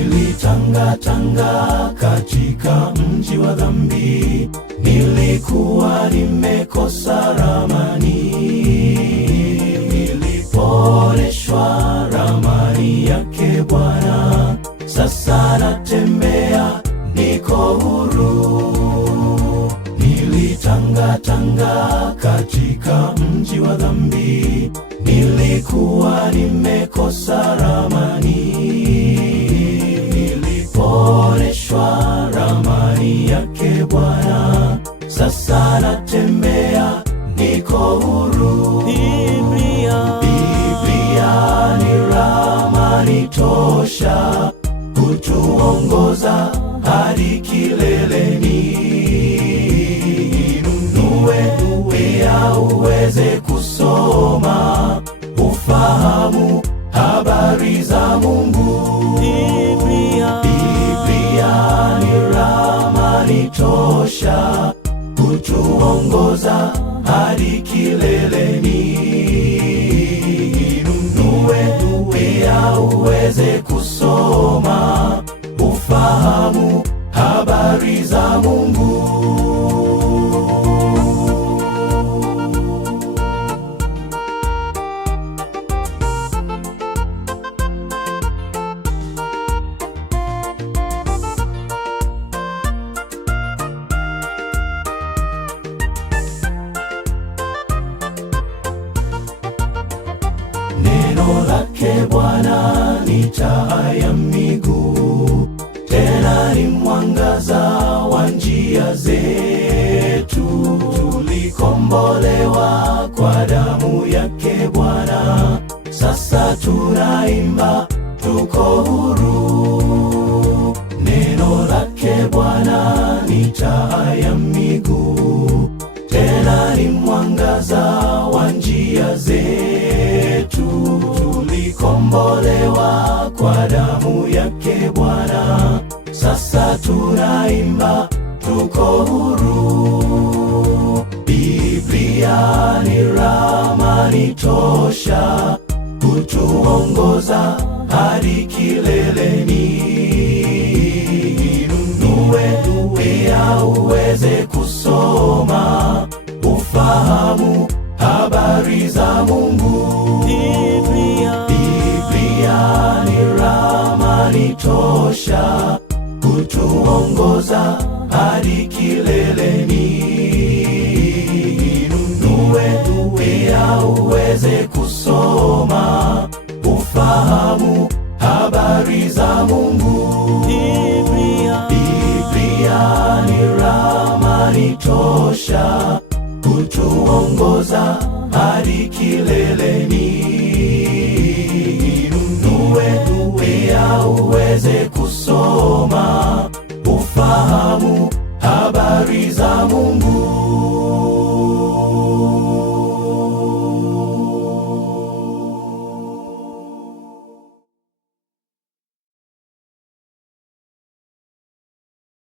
Nilitangatanga katika mji wa dhambi, nilikuwa nimekosa ramani. Nilipoonyeshwa ramani yake Bwana, sasa natembea, niko huru. Nilitangatanga katika mji wa dhambi, nilikuwa nimekosa ramani. Nilipoonyeshwa ramani yake Bwana, sasa natembea, niko huru. Biblia ni ramani tosha kutuongoza hadi kileleni. Pia uweze kusoma, ufahamu habari za Mungu. Biblia ni ramani tosha kutuongoza hadi kileleni. Pia uweze kusoma, ufahamu habari za Mungu. Neno lake Bwana ni taa ya miguu, tena ni mwangaza wa njia zetu. Tulikombolewa kwa damu yake Bwana, sasa tunaimba, tuko huru. Neno lake Bwana ni taa ya miguu, tena ni mwangaza wa njia zetu. Tulikombolewa kwa damu yake Bwana, sasa tunaimba, tuko huru. Biblia ni ramani tosha kutuongoza hadi kileleni. Pia uweze kusoma, ufahamu habari za Mungu. Biblia ni ramani tosha kutuongoza hadi kileleni. Pia uweze kusoma, ufahamu habari za Mungu. Biblia ni ramani tosha kutuongoza hadi kileleni. Pia uweze kusoma, ufahamu